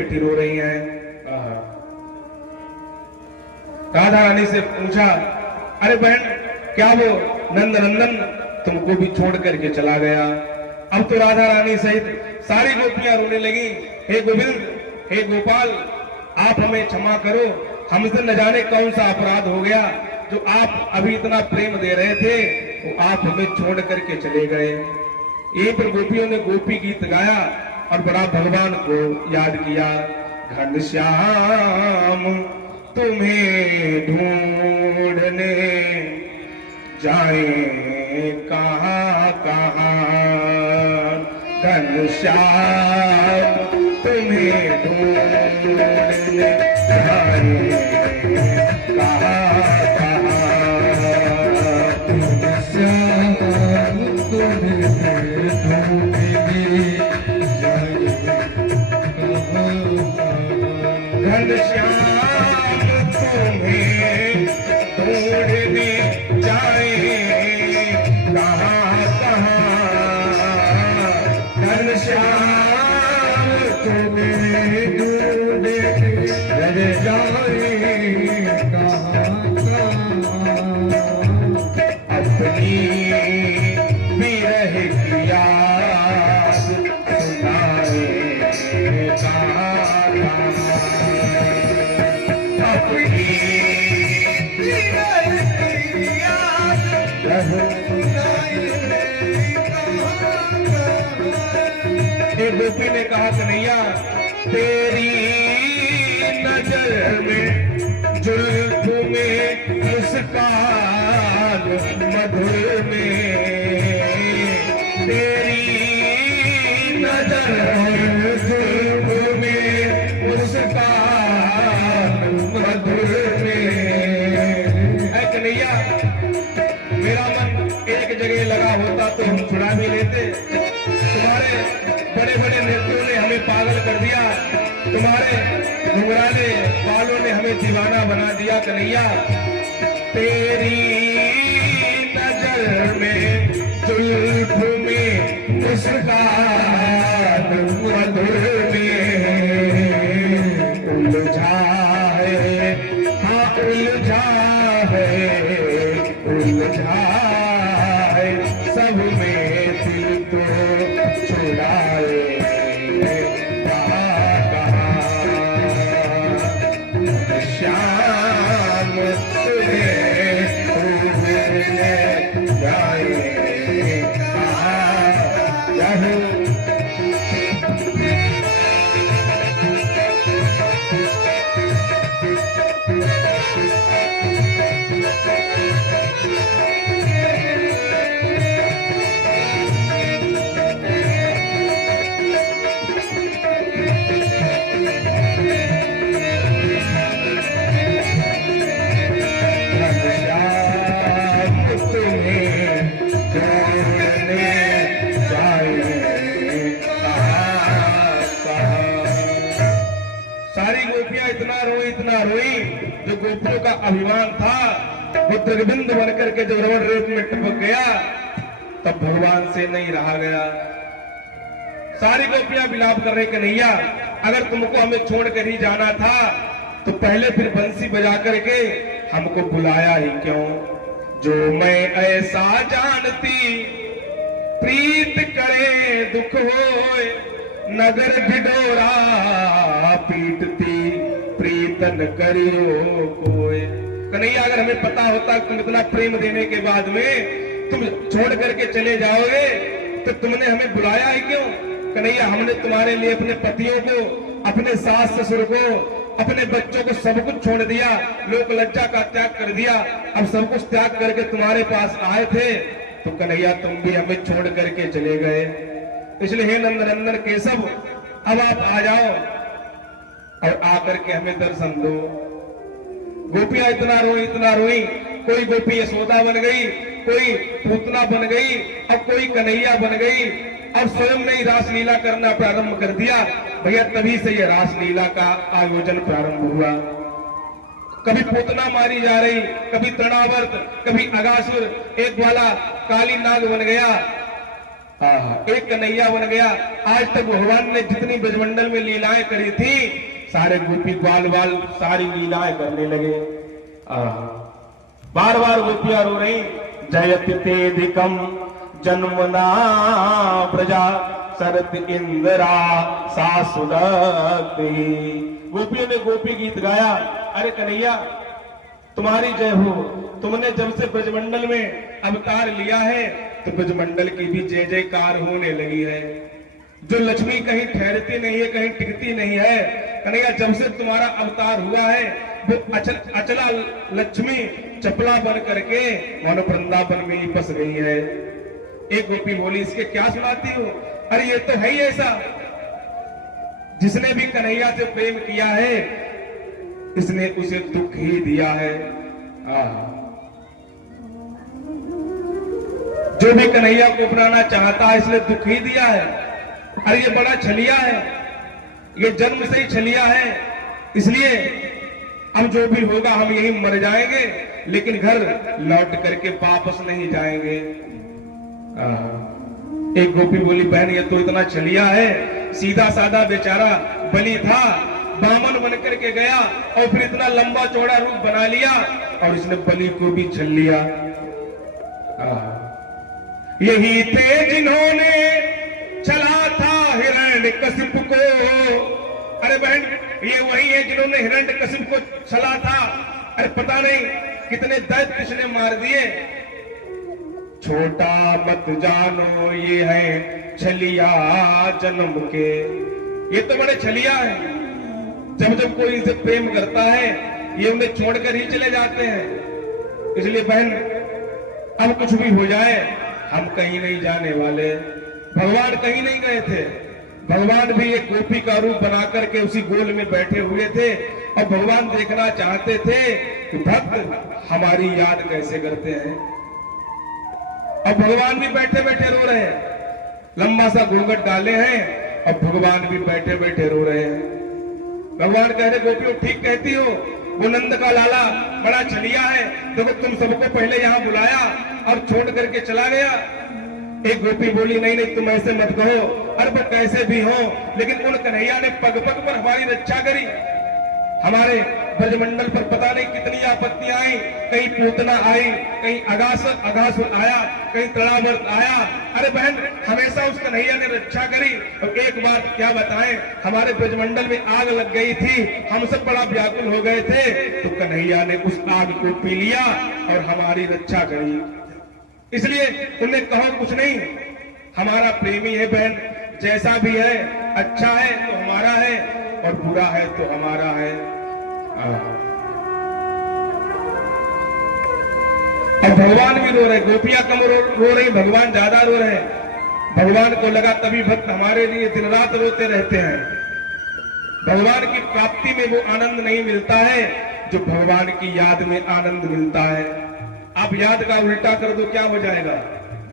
बैठी रो रही हैं। राधा रानी से पूछा, अरे बहन क्या वो नंद नंदन तुमको भी छोड़ करके चला गया? अब तो राधा रानी सहित सारी गोपियां रोने लगी। हे गोविंद, हे गोपाल, आप हमें क्षमा करो, हमसे न जाने कौन सा अपराध हो गया, जो आप अभी इतना प्रेम दे रहे थे वो आप हमें छोड़ करके चले गए। यहीं पर गोपियों ने गोपी गीत गाया और बड़ा भगवान को याद किया। घनश्याम तुम्हें ढूंढने जाए कहाँ कहाँ, घनश्याम तुम्हें ढूंढने जाए कहाँ कहाँ, घनश्याम तुम्हें ढूंढने जाए घनश्याम तुम्हें ढूंढने जाए कहाँ कहाँ, घनश्याम तुम्हें ढूंढने जाए कहाँ कहाँ, अपनी विरह की याद सुनाए कहाँ कहाँ, अपनी विरह की याद सुनाए कहाँ कहाँ। एक गोपी ने कहा, कन्हैया तेरी नजर में जुल्फ में मुस्कान मधुर में, तेरी नजर में जुल्फ में मुस्कान मधुर में। ऐ कन्हैया, मेरा मन एक जगह लगा होता तो हम छुड़ा भी लेते। तुम्हारे बड़े बड़े नेत्रों ने हमें पागल कर दिया, तुम्हारे घुंघराले बालों ने हमें दीवाना बना दिया। कन्हैया तेरी नजर में जुल्फ में मुस्कान मधुर में, उलझा है हाँ उलझा है, उलझा है सब में दिल तो छुड़ाए कहाँ कहाँ, श्याम तुम्हें ढूंढने जाए कहाँ कहाँ। सारी गोपियां इतना रोई, जो गोपियों का अभिमान था वो त्रिबिंद बनकर के जब रवण रेत में टपक गया तब भगवान से नहीं रहा गया। सारी गोपियां विलाप कर रही, कन्हैया अगर तुमको हमें छोड़ कर ही जाना था तो पहले फिर बंसी बजा करके हमको बुलाया ही क्यों। जो मैं ऐसा जानती प्रीत करे दुख होए, नगर ढिढोरा पीटती प्रीतन करियो कोय। कन्हैया अगर हमें पता होता तुम इतना प्रेम देने के बाद में तुम छोड़ करके चले जाओगे तो तुमने हमें बुलाया ही क्यों। कन्हैया हमने तुम्हारे लिए अपने पतियों को, अपने सास ससुर को, अपने बच्चों को सब कुछ छोड़ दिया, लोक लज्जा का त्याग कर दिया। अब सब कुछ त्याग करके तुम्हारे पास आए थे तो कन्हैया तुम भी हमें छोड़ करके चले गए। इसलिए हे नंदनंदन केशव, अब आप आ जाओ और आकर के हमें दर्शन दो। गोपियां इतना रोई, कोई गोपी यशोदा बन गई, कोई पूतना बन गई और कोई कन्हैया बन गई और स्वयं ने रासलीला करना प्रारंभ कर दिया। भैया तभी से यह रासलीला का आयोजन प्रारंभ हुआ। कभी पूतना मारी जा रही, कभी तृणावर्त, कभी अगासुर, एक वाला काली नाग बन गया एक कन्हैया बन गया। आज तक भगवान ने जितनी ब्रजमंडल में लीलाएं करी थी, सारे गोपी ग्वाल वाल सारी लीलाएं करने लगे। बार बार गोपियां रो रही, जयति तेदिकम जन्मना प्रजा सरत इंदिरा सासुदती। गोपियों ने गोपी गीत गाया, अरे कन्हैया तुम्हारी जय हो, तुमने जब से ब्रजमंडल में अवतार लिया है तो ब्रजमंडल की भी जय जयकार होने लगी है। जो लक्ष्मी कहीं ठहरती नहीं है, कहीं टिकती नहीं है, कन्हैया जब से तुम्हारा अवतार हुआ है वो अचला लक्ष्मी चपला बन करके मानो वृंदावन में ही बस गई है। एक गोपी बोली, इसके क्या सुनाती हो? अरे ये तो है ही ऐसा, जिसने भी कन्हैया से प्रेम किया है इसने उसे दुख ही दिया है। जो भी कन्हैया को अपनाना चाहता है इसने दुख ही दिया है। अरे ये बड़ा छलिया है, ये जन्म से ही छलिया है, इसलिए अब जो भी होगा हम यहीं मर जाएंगे, लेकिन घर लौट करके वापस नहीं जाएंगे। एक गोपी बोली, बहन ये तो इतना छलिया है, सीधा साधा बेचारा बलि था, बामन बन करके गया और फिर इतना लंबा चौड़ा रूप बना लिया और इसने बलि को भी छल लिया। यही थे जिन्होंने छला था हिरण्यकशिप को। अरे बहन ये वही है जिन्होंने हिरण्यकशिप को छला था। अरे पता नहीं कितने दैत्य इसने मार दिए। छोटा मत जानो ये है छलिया जन्म के, ये तो बड़े छलिया है। जब जब कोई इनसे प्रेम करता है ये उन्हें छोड़कर ही चले जाते हैं। इसलिए बहन अब कुछ भी हो जाए हम कहीं नहीं जाने वाले। भगवान कहीं नहीं गए थे, भगवान भी एक गोपी का रूप बना करके उसी गोल में बैठे हुए थे और भगवान देखना चाहते थे कि भक्त हमारी याद कैसे करते हैं। अब भगवान भी बैठे बैठे रो रहे हैं, लंबा सा घूंघट डाले हैं और भगवान भी बैठे बैठे रो रहे हैं। भगवान कह रहे, गोपियों ठीक कहती हो, वो नंद का लाला बड़ा छलिया है, देखो तुम सबको पहले यहाँ बुलाया और छोड़ करके चला गया। एक गोपी बोली, नहीं नहीं तुम ऐसे मत कहो, अरे वो कैसे भी हो लेकिन उन कन्हैया ने पग पग पर हमारी रक्षा करी। हमारे ब्रजमंडल पर पता नहीं कितनी आपत्तियां आई, कहीं पूतना आई, कहीं अघासुर आया, कहीं तड़ावर्त आया। अरे बहन हमेशा उस कन्हैया ने रक्षा करी। और एक बात क्या बताएं, हमारे ब्रजमंडल में आग लग गई थी, हम सब बड़ा व्याकुल हो गए थे, तो कन्हैया ने उस आग को पी लिया और हमारी रक्षा करी। इसलिए उन्हें कहो कुछ नहीं, हमारा प्रेमी है बहन, जैसा भी है अच्छा है तो हमारा है और बुरा है तो हमारा है। अब भगवान भी रो रहे, गोपियां कम रो रही, भगवान ज्यादा रो रहे। भगवान को लगा तभी भक्त हमारे लिए दिन रात रोते रहते हैं। भगवान की प्राप्ति में वो आनंद नहीं मिलता है जो भगवान की याद में आनंद मिलता है। आप याद का उल्टा कर दो क्या हो जाएगा?